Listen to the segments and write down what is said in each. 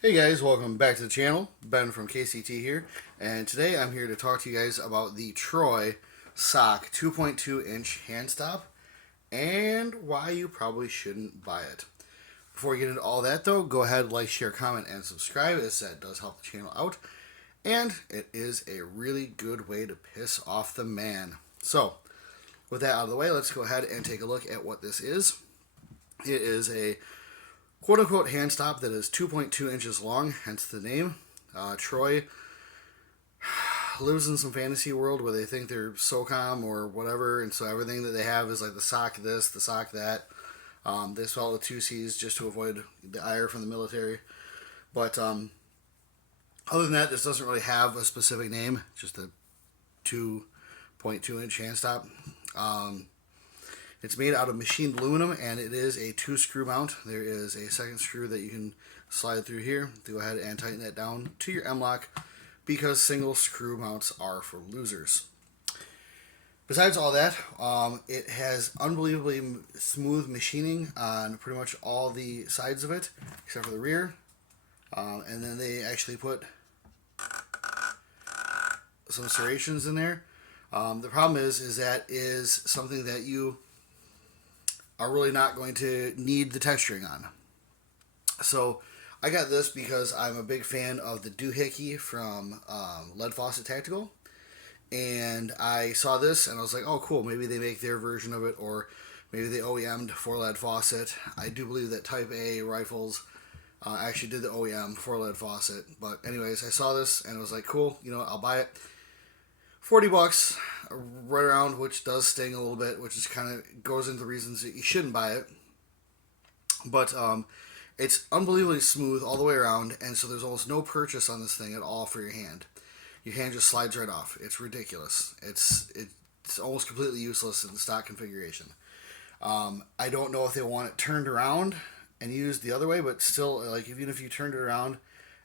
Hey guys, welcome back to the channel. Ben from KCT here, and today I'm here to talk to you guys about the Troy Socc 2.2 inch handstop and why you probably shouldn't buy it. Before we get into all that though, go ahead, like, share, comment, and subscribe, as that does help the channel out, and it is a really good way to piss off the man. So, with that out of the way, let's go ahead and take a look at what this is. It is a quote unquote hand stop that is 2.2 inches long, hence the name. Troy lives in some fantasy world where they think they're SOCOM or whatever, and so everything that they have is like the Socc this, the Socc that. They spell it with two C's just to avoid the ire from the military. But other than that, this doesn't really have a specific name, just a 2.2 inch hand stop. It's made out of machined aluminum, and it is a 2-screw mount. There is a second screw that you can slide through here to go ahead and tighten that down to your M-lock, because single screw mounts are for losers. Besides all that, it has unbelievably smooth machining on pretty much all the sides of it, except for the rear. And then they actually put some serrations in there. The problem is that is something that you are really not going to need the texturing on. So I got this because I'm a big fan of the doohickey from Lead Faucet Tactical, and I saw this and I was like, oh cool, maybe they make their version of it, or maybe they OEM'd for Lead Faucet. I do believe that Type A rifles actually did the OEM for Lead Faucet, but anyways, I saw this and I was like, cool, you know what, I'll buy it. $40 right around, which does sting a little bit, which is kind of goes into the reasons that you shouldn't buy it. But it's unbelievably smooth all the way around, and so there's almost no purchase on this thing at all for your hand. Your hand just slides right off. It's ridiculous. It's almost completely useless in the stock configuration. I don't know if they want it turned around and used the other way, but still, like even if you turned it around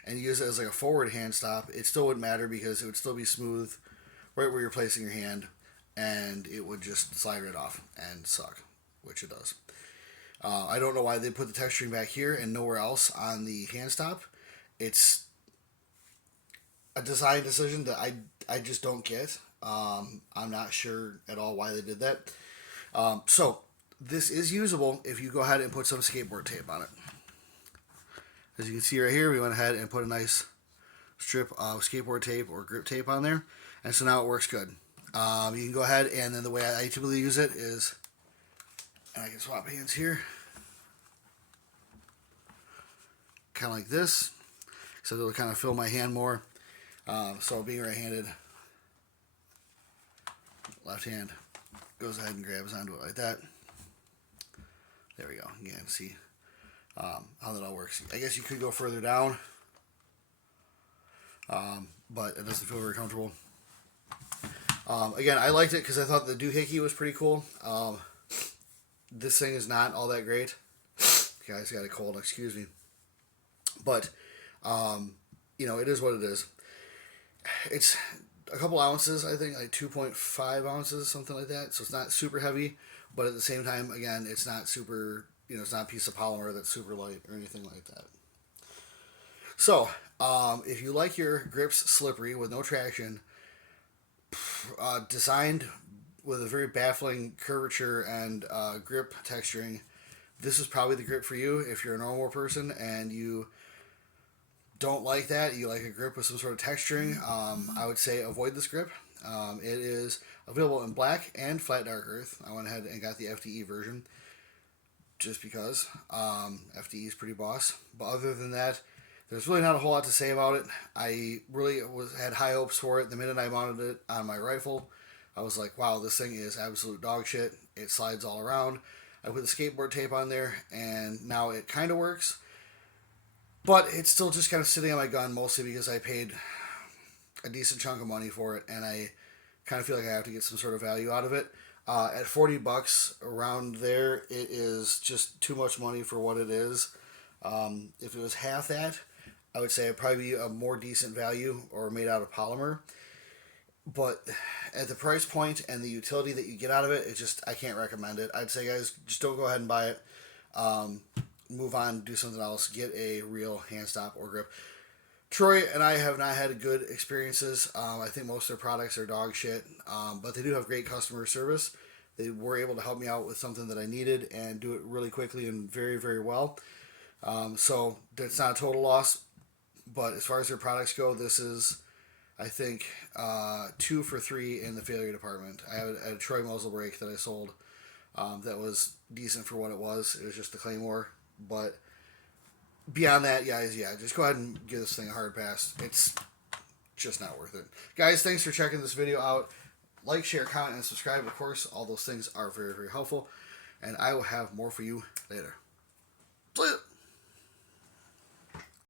and use it as like a forward hand stop, it still wouldn't matter because it would still be smooth right where you're placing your hand, and it would just slide right off and suck, which it does. I don't know why they put the texturing back here and nowhere else on the hand stop. It's a design decision that I just don't get. I'm not sure at all why they did that. So this is usable if you go ahead and put some skateboard tape on it. As you can see right here, we went ahead and put a nice strip of skateboard tape or grip tape on there, and so now it works good. You can go ahead, and then the way I typically use it is, and I can swap hands here, kind of like this, so it'll kind of fill my hand more. So being right-handed, left hand goes ahead and grabs onto it like that. There we go. You can see how that all works. I guess you could go further down, but it doesn't feel very comfortable. Again, I liked it because I thought the doohickey was pretty cool. This thing is not all that great. Guys, got a cold, excuse me. But, you know, it is what it is. It's a couple ounces, I think, like 2.5 ounces, something like that. So it's not super heavy, but at the same time, again, it's not super, you know, it's not a piece of polymer that's super light or anything like that. So, if you like your grips slippery with no traction, designed with a very baffling curvature and grip texturing, this is probably the grip for you if you're a normal person and you don't like that. You like a grip with some sort of texturing. I would say avoid this grip. It is available in black and flat dark earth. I went ahead and got the FDE version just because FDE is pretty boss. But other than that, there's really not a whole lot to say about it. I really had high hopes for it. The minute I mounted it on my rifle, I was like, wow, this thing is absolute dog shit. It slides all around. I put the skateboard tape on there, and now it kind of works. But it's still just kind of sitting on my gun, mostly because I paid a decent chunk of money for it, and I kind of feel like I have to get some sort of value out of it. At $40 around there, it is just too much money for what it is. If it was half that, I would say it'd probably be a more decent value or made out of polymer. But at the price point and the utility that you get out of it, it's just, I can't recommend it. I'd say, guys, just don't go ahead and buy it. move on, do something else, get a real Handstop or grip. Troy and I have not had good experiences. I think most of their products are dog shit, but they do have great customer service. They were able to help me out with something that I needed and do it really quickly and very, very well. So that's not a total loss. But as far as their products go, this is, I think, 2 for 3 in the failure department. I had a Troy muzzle brake that I sold that was decent for what it was. It was just the Claymore. But beyond that, guys, yeah, just go ahead and give this thing a hard pass. It's just not worth it. Guys, thanks for checking this video out. Like, share, comment, and subscribe. Of course, all those things are very, very helpful. And I will have more for you later.